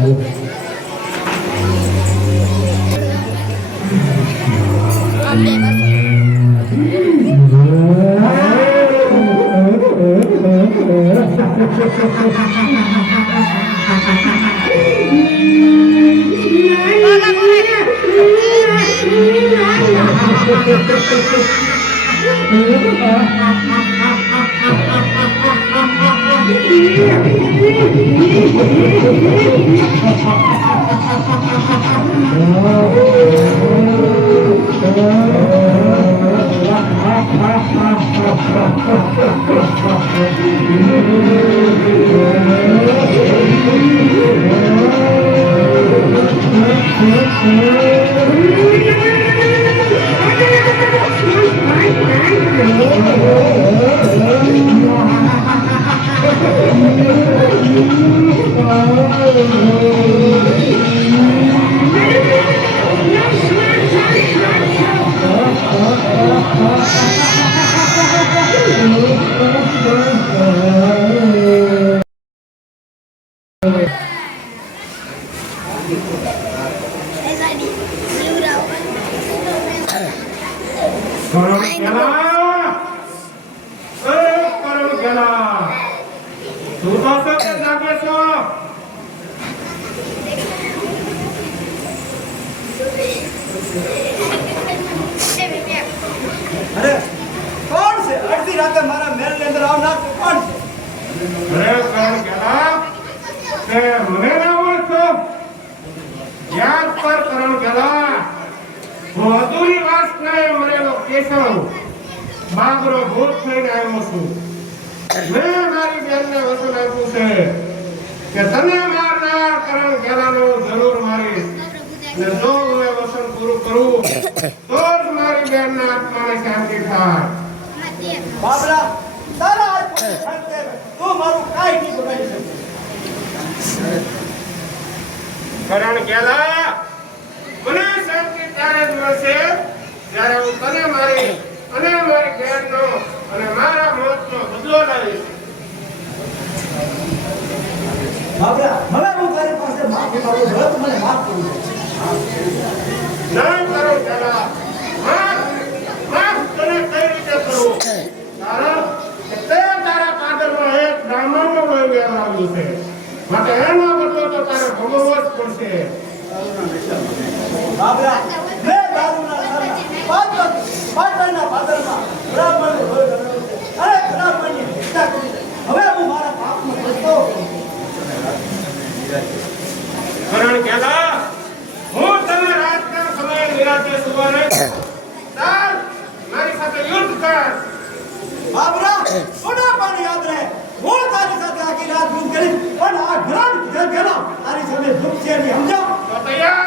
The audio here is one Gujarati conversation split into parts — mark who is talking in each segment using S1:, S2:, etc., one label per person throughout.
S1: hơn Thank you. Oh, crore गेला। एक करोड़ गेला। तू
S2: कसं ते जागेस अरे कौन से अर्धी रात मारा मेरे ले अंदर आओ
S1: ना? कौन से? अरे करोड़ गेला? ते मने ना ओळखतो ज्ञान पर करोड़ गेला। वो अधूरी वासना है मरेलो કેશવ માગરો ભૂત થઈને આવ્યો છું. મેં મારી બેનને વચન આપ્યું છે કે તને મારનાર કરણ કેલાનો જરૂર મારીશ. અને જો હું વચન પૂરું કરું તો જ મારી બેનના આત્માને શાંતિ થાય.
S2: બાબરા તારા તું મારું કાઈ નહીં શકે.
S1: કરણ કેલા મને શાંતિ ત્યારે જ મળશે જ્યારે હું તને મારી અને મારી બહેનનો અને મારા મોતનો બદલો લઈશ.
S2: બાબરા હવે હું તારી પાસે માફી માંગુ છું મને માફ કરવું
S1: નહીં કરો કેલા માફ માફ તને કઈ રીતે કરું? કારણ કે તે તારા કાદરમાં એક બ્રાહ્મણનો બળી આવ્યું છે. માટે એનો બદલો તો તારે ભોગવવો જ પડશે.
S2: બાબરા અરે બ્રાહ્મણની હત્યા કરી હવે હું મારા પાપનો પછતાવો
S1: કરણ કેલા હું તને રાતના સમયે નિરાતે સુવા નહીં ચાલ મારી સાથે યુદ્ધ કર.
S2: બાબરા સોના પાણી યાદ રહે. હું તારી સાથે આખી રાત યુદ્ધ કરીશ પણ આ ગ્રામ જે ભેલો તારી સામે દુઃખ છે એની સમજાવ.
S1: તો તૈયાર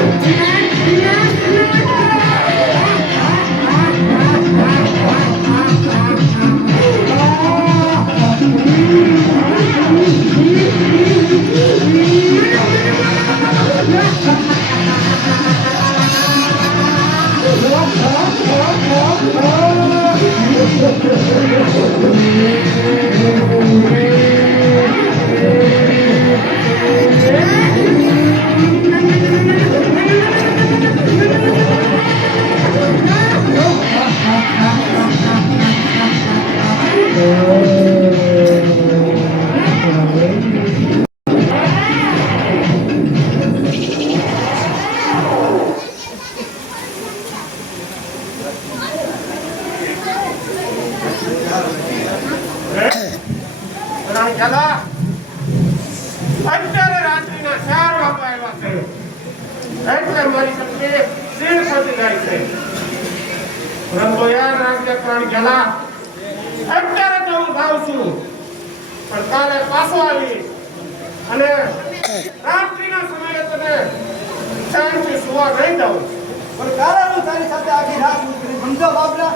S1: Oh.
S2: Uh. ચાલો અત્યારે એટલે
S1: મારી શક્તિ અત્યારે તો હું ભાવ પણ કાલે પાછો આવી અને રાત્રિના સમયે તને શાંતિ સુવા નહીં દઉં.
S2: પણ કાલે હું તારી સાથે આખી રાત સમજો બાબરા.